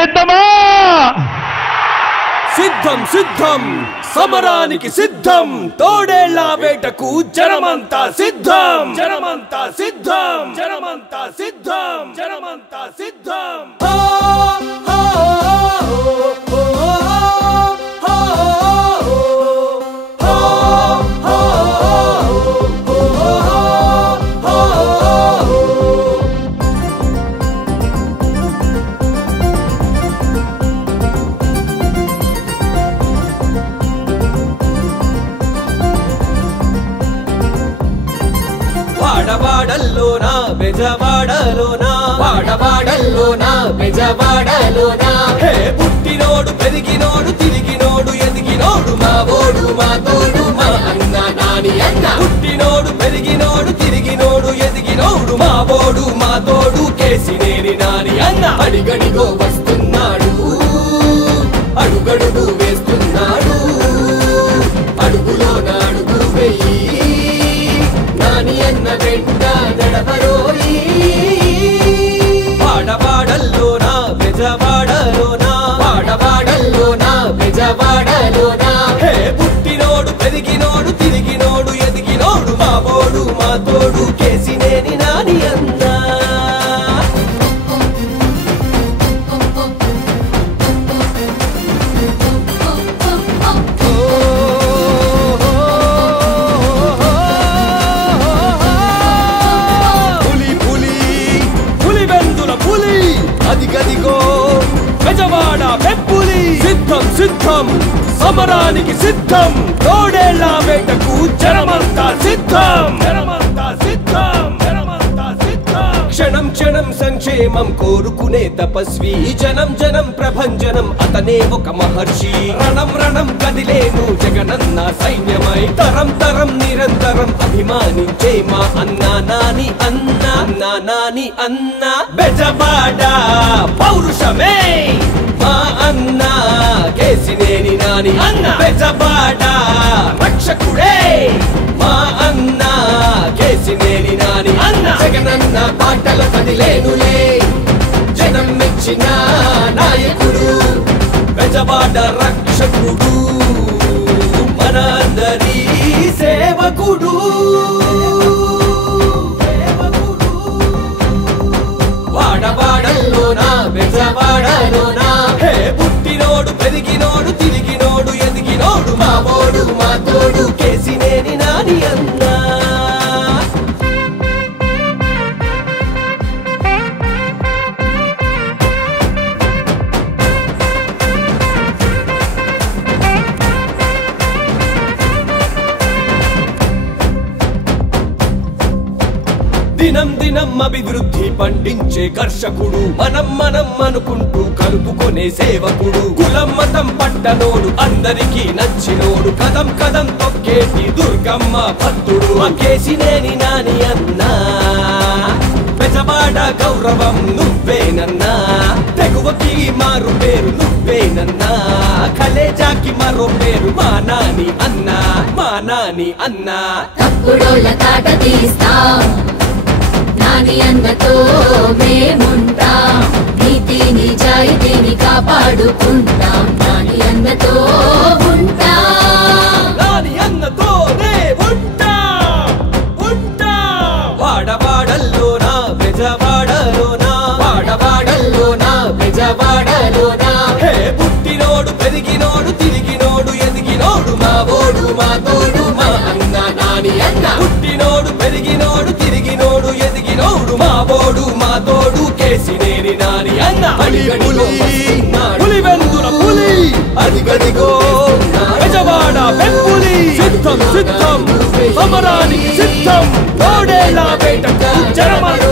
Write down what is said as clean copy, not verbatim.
సిద్ధమా? సిద్ధం సిద్ధం సమరానికి సిద్ధం, తోడేళ్ల వేటకు జనమంతా సిద్ధం, జనమంతా సిద్ధం, జనమంతా సిద్ధం, జనమంతా సిద్ధం. వాడవాడల్లోనా బెజవాడలోనా, వాడవాడల్లోనా బెజవాడలోనా, హే పుట్టినోడు పెరిగినోడు తిరిగినోడు ఎదిగినోడు మా ఓడు మా తోడు మా అన్న నాని అన్న. పుట్టినోడు పెరిగినోడు తిరిగినోడు ఎదిగినోడు మా ఓడు మా తోడు కేసినేని నాని అన్న. అడిగడిగో వస్తున్నాడు, అడుగడుగు వేస్తున్నాడు, అడుగులో అడుగు వెయ్యి నాని అన్న వెంట నడవరోయి. వాడవాడల్లోనా బెజవాడలోనా, వాడవాడల్లోనా బెజవాడలోనా, హే పుట్టినోడు పెరిగినోడు తిరిగినోడు ఎదిగినోడు మా ఓడు మా తోడు కేసినేని నాని అన్న. అదిగదిగో బెజవాడ పెప్పులి, సిద్ధం సిద్ధం సమరానికి సిద్ధం, తోడేళ్ల వేటకు జనమంతా సిద్ధం, జనమంతా సిద్ధం, జనమంతా సిద్ధం. క్షణం క్షణం సంక్షేమం కోరుకునే తపస్వి, జనం జనం ప్రభంజనం అతనే ఒక మహర్షి. రణం రణం కదిలేను జగనన్న సైన్యమై, తరం తరం నిరంతరం అభిమానించే మా అన్న నాని అన్న, అన్న నాని అన్న. బెజవాడ పౌరుషమే మా అన్న కేసినేని నాని అన్న. బెజవాడ రక్షకుడే మా అన్న కేసినేని నాని అన్న. జగనన్న పాటల కదిలేనులే జనం మెచ్చిన నాయకుడు, బెజవాడ రక్షకుడు మన అందరి సేవకుడు. వాడవాడల్లోనా బెజవాడలోనా, హే పుట్టినోడు పెరిగినోడు తిరిగినోడు ఎదిగినోడు మా ఓడు మా తోడు కేసినేని నాని అన్న. దినం దినం అభివృద్ధి పండించే కర్షకుడు, మనం మనం అనుకుంటూ కలుపుకొనే సేవకుడు. కులం మతం పట్టనోడు అందరికీ నచ్చినోడు, కదం కదం తొక్కేటి దుర్గమ్మ భక్తుడు కేసినేని నాని అన్న. బెజవాడ గౌరవం నువ్వేనన్నా, తెగువకి మారు పేరు నువ్వేనన్నా, కలేజాకి మరో పేరు మా నాని అన్న, మా నాని అన్న. తప్పుడోళ్ళ తాట తీస్తాం నాని అన్నతో మేముంటాం, నీతి నిజాయితీని కాపాడుకుంటాం, నాని అన్నతో ఉంటాం, నాని అన్నతోనే ఉంటాం, ఉంటాం. వాడవాడల్లోనా బెజవాడలోనా, వాడవాడల్లోనా బెజవాడలోనా, హే పుట్టినోడు పెరిగినోడు తిరిగినోడు ఎదిగినోడు మా ఓడు మా తోడు మా అన్న నాని అన్న. పుట్టినోడు పెరిగినోడు తిరిగినోడు ఎదిగినోడు మా ఓడు మా తోడు కేసినేని నాని అన్న. పులివెందుల పులి, అదిగదిగో బెజవాడ పెప్పులి, సిద్ధం సిద్ధం సమరానికి సిద్ధం, తోడేళ్ల వేటకు జనమంతా